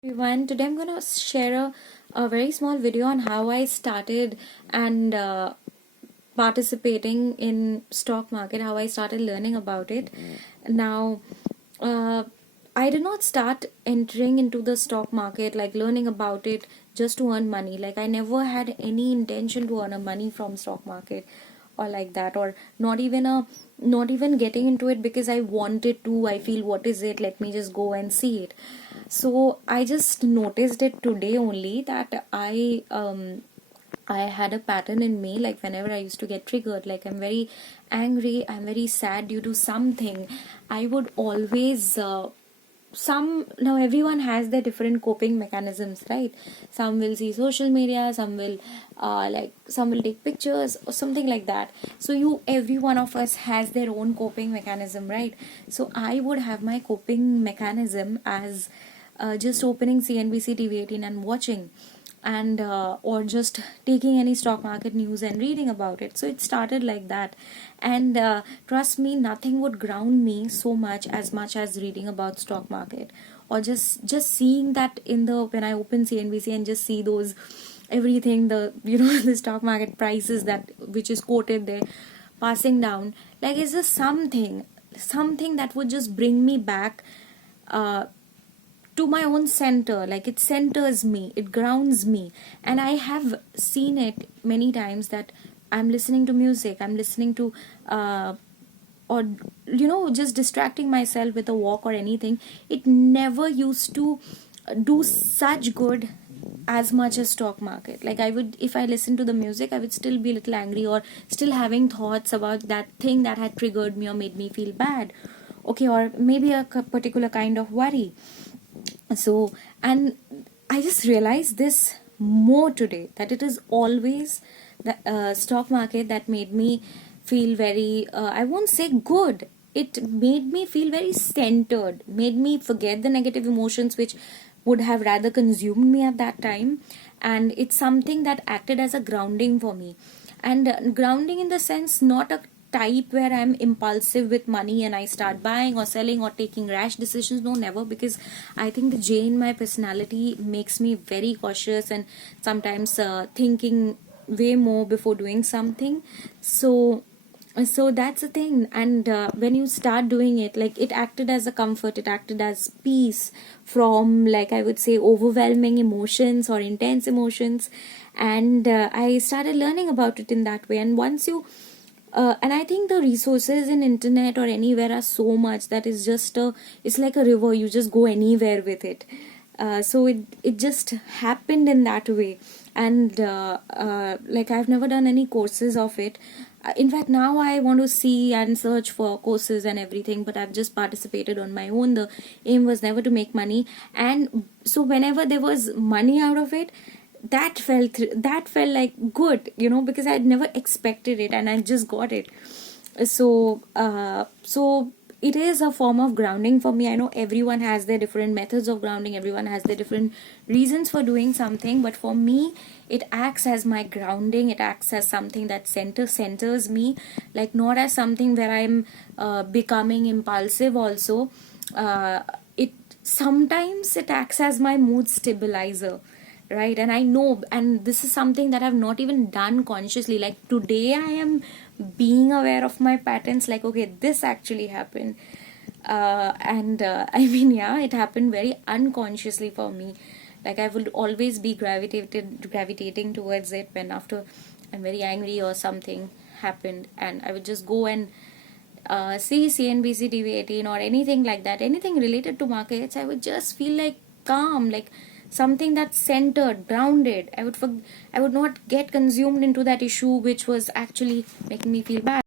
Everyone, today I'm gonna share a very small video on how I started and participating in stock market, how I started learning about it. Now, uh, I did not start entering into the stock market, like learning about it just to earn money. Like I never had any intention to earn a money from stock market or like that, or not even getting into it because I wanted to. I feel, what is it, let me just go and see it. So I just noticed it today only that I had a pattern in me, like whenever I used to get triggered, like I'm very angry, I'm very sad due to something, I would always some now everyone has their different coping mechanisms, right? Some will see social media, some will some will take pictures or something like that. So you every one of us has their own coping mechanism, right? So I would have my coping mechanism as just opening CNBC TV 18 and watching, and or just taking any stock market news and reading about it. So it started like that, and trust me, nothing would ground me so much as reading about stock market, or just seeing that in the when I open CNBC and just see those everything, the the stock market prices that which is quoted there passing down. Like, it's just something that would just bring me back uh, to my own center. Like, it centers me, it grounds me. And I have seen it many times that I'm listening to music, I'm listening to or just distracting myself with a walk or anything. It never used to do such good as much as stock market. Like, I would, if I listen to the music, I would still be a little angry, or still having thoughts about that thing that had triggered me or made me feel bad, okay, or maybe a particular kind of worry. So, and I just realized this more today, that it is always the stock market that made me feel very I won't say good, it made me feel very centered, made me forget the negative emotions which would have rather consumed me at that time. And it's something that acted as a grounding for me. And grounding in the sense, not a type where I'm impulsive with money and I start buying or selling or taking rash decisions. No, never, because I think the J in my personality makes me very cautious and sometimes thinking way more before doing something. So that's the thing. And when you start doing it, like, it acted as a comfort, it acted as peace from, like, I would say, overwhelming emotions or intense emotions. And I started learning about it in that way. And once you and I think the resources in internet or anywhere are so much that it's like a river, you just go anywhere with it. So it just happened in that way. And like, I've never done any courses of it. In fact, now I want to see and search for courses and everything, but I've just participated on my own. The aim was never to make money. And so whenever there was money out of it, that felt like good, because I had never expected it and I just got it. So it is a form of grounding for me. I know everyone has their different methods of grounding, everyone has their different reasons for doing something, but for me, it acts as my grounding. It acts as something that centers me, like, not as something where I'm becoming impulsive also. It sometimes it acts as my mood stabilizer, right? And I know, and this is something that I've not even done consciously. Like, today I am being aware of my patterns, like, okay, this actually happened. And I mean, yeah, it happened very unconsciously for me. Like, I would always be gravitating towards it when after I'm very angry or something happened, and I would just go and see CNBC TV 18 or anything like that, anything related to markets. I would just feel like calm, like something that's centered, grounded. I would not get consumed into that issue which was actually making me feel bad.